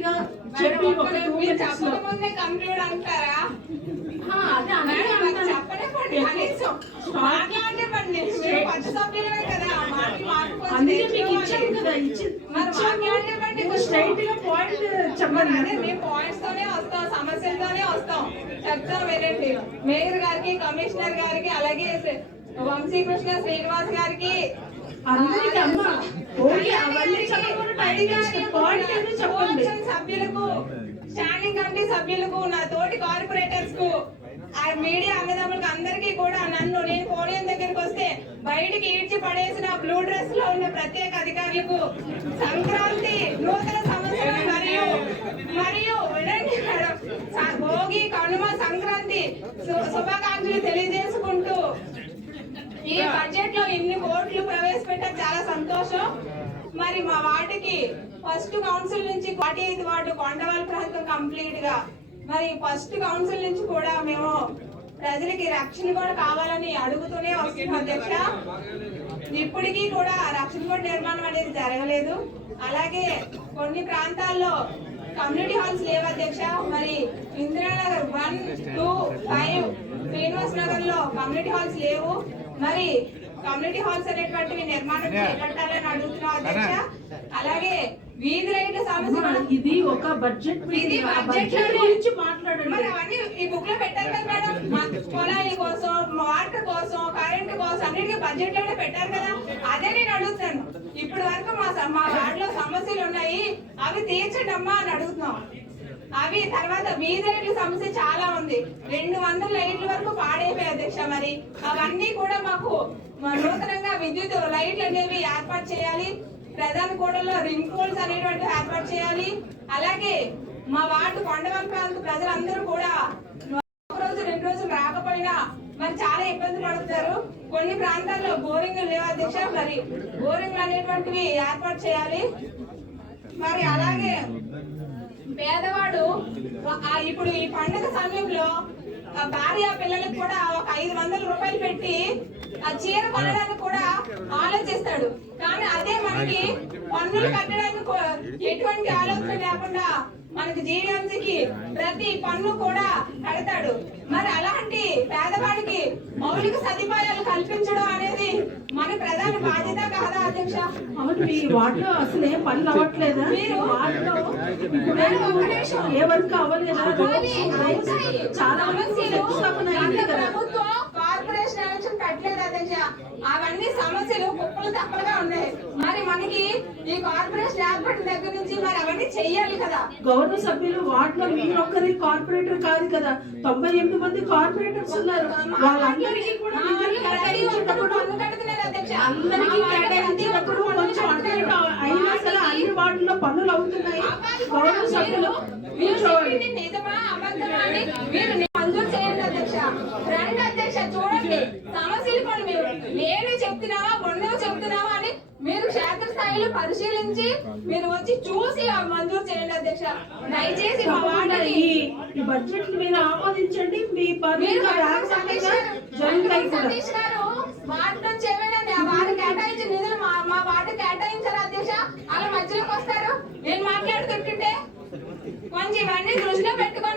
గా చెప్పి ఒక టూ మినిట్స్లో. కంక్లూడ్ అంటారా? అందుకే మీకు కదా ఇచ్చి. స్ట్రైట్గా పాయింట్ చెప్పండి. అదే మేము పాయింట్స్ తోనే వస్తాం సమస్యలతోనే వస్తాం. చెప్తాం మేయర్ గారికి కమిషనర్ గారికి అలాగే వంశీకృష్ణ శ్రీనివాస్ గారికి. అందరికీ అమ్మ ఓన్లీ అవన్నీ చెప్పకుండా డైరెక్ట్ పాయింట్ ఏదో చెప్పండి కోఆప్షన్ సభ్యులకు స్టాండింగ్ కమిటీ సభ్యులకు నా తోటి కార్పొరేటర్స్కు ఆ మీడియా అన్నదమ్ములకు అందరికీ కూడా నన్ను నేను పోడియం దగ్గరికి వస్తే బయటికి ఈడ్చి పడేసిన బ్లూ డ్రెస్లో ఉన్న ప్రత్యేక అధికారులకు సంక్రాంతి నూతన సంవత్సరం మరియు మరియు వినండి మేడం. స- భోగి కనుమ సంక్రాంతి శుభాకాంక్షలు తెలియజేసుకుంటూ ఈ బడ్జెట్లో ఇన్ని కోట్లు ప్రవేశపెట్టడం చాలా సంతోషం. మరి మా వార్డుకి ఫస్ట్ కౌన్సిల్ నుంచి కోటి ఐదు వార్డు కొండవాళ్ళ ప్రాంతం కంప్లీట్గా మరి ఫస్ట్ కౌన్సిల్ నుంచి కూడా మేము ప్రజలకి రక్షణ కూడా కావాలని అడుగుతూనే వస్తున్నాం అధ్యక్ష. ఇప్పటికీ కూడా రక్షణ కూడా నిర్మాణం అనేది జరగలేదు. అలాగే కొన్ని ప్రాంతాల్లో కమ్యూనిటీ హాల్స్ లేవు అధ్యక్ష. మరి Indiranagar one two five Srinivas నగర్లో కమ్యూనిటీ హాల్స్ లేవు. మరి కమ్యూనిటీ హాల్స్ అనేటువంటివి నిర్మాణం చేపట్టాలని అడుగుతున్నాం అధ్యక్ష. అలాగే వీధి లైట్ల సమస్య ఇది ఒక బడ్జెట్ ఇది బడ్జెట్ గురించి మాట్లాడండి. మరి అవన్నీ ఈ బుక్లో పెట్టారు కదా మేడం. మా పొలాల కోసం వాటర్ కోసం కరెంట్ కోసం అన్నిటికీ బడ్జెట్లోనే పెట్టారు కదా. అదే నేను అడుగుతాను ఇప్పటి వరకు మా మా వార్డులో సమస్యలు ఉన్నాయి. అవి తీర్చండి అమ్మా అని అడుగుతున్నాం. అవి తర్వాత వీధి లైట్ల సమస్య చాలా ఉంది. రెండు వందల లైట్ల వరకు పాడైపోయాయి మరి? అవన్నీ కూడా మాకు నూతనంగా విద్యుత్ లైట్లు అనేవి ఏర్పాటు చేయాలి. ప్రధాన కూడల్లో రింగ్ పోల్స్ అనేటువంటి ఏర్పాటు చేయాలి. అలాగే మా వార్డు కొండవరం ప్రాంత ప్రజలందరూ కూడా ఒక రోజు రెండు రోజులు రాకపోయినా మరి చాలా ఇబ్బంది పడుతున్నారు. కొన్ని ప్రాంతాల్లో బోరింగ్లు లేవు అధ్యక్ష. మరి బోరింగ్లు అనేటువంటివి ఏర్పాటు చేయాలి. మరి అలాగే పేదవాడు ఇప్పుడు ఈ పండుగ సమయంలో భార్య పిల్లలకు కూడా ఒక ఐదు వందల రూపాయలు పెట్టి ఆ చీర కొనడానికి కూడా ఆలోచిస్తాడు కానీ అదే మనకి పన్నులు కట్టడానికి ఎటువంటి ఆలోచన లేకుండా మనకి జీవీఎంసీకి ప్రతి పన్ను కూడా కడతాడు. మరి అలాంటి పేదవాడికి మౌలిక సదుపాయాలు కల్పించడం అనేది మన ప్రధాన బాధ్యత కాదా అధ్యక్ష? అవును మీ వార్డులో అసలు ఏం పనులు అవ్వట్లేదా మీరు- వార్డులో ఏ వర్క్ అవ్వలేదా. చాలా ప్రభుత్వం ఎలక్షన్ పెట్టలేదు అధ్యక్ష అవన్నీ సమస్యలు కుప్పలు తప్పలుగా ఉన్నాయి. మరి మనకి ఈ కార్పొరేషన్ ఏర్పడిన దగ్గర నుంచి మరి అవన్నీ చెయ్యాలి కదా. గౌరవ సభ్యులు వార్డులో మీరొక్కరి కార్పొరేటర్ కాదు కదా. తొంభై ఎనిమిది మంది కార్పొరేటర్స్ ఉన్నారు. వాళ్ళందరికీ కూడా ఒక్కరు. అందరికీ ఒక్కరు కొంచెం అటు. అయినా సరే అన్ని వార్డుల్లో పనులు అవుతున్నాయి. గౌరవ సభ్యులు చెప్తున్నావా? బొండవు చెప్తున్నావా అని మీరు క్షేత్ర స్థాయిలో పరిశీలించి మీరు వచ్చి చూసి మంజూరు చేయండి అధ్యక్ష. దయచేసి మా వార్డుని ఈ బడ్జెట్ మీరు ఆమోదించండి. మీ మీరు సతీష్ గారు నుంచి ఏమైనా నిధులు మా మా వార్డు కేటాయించారు అధ్యక్ష? అలా మధ్యలోకి వస్తారు. నేను మాట్లాడుతుంటుంటే కొంచెం ఇవన్నీ దృష్టిలో పెట్టుకో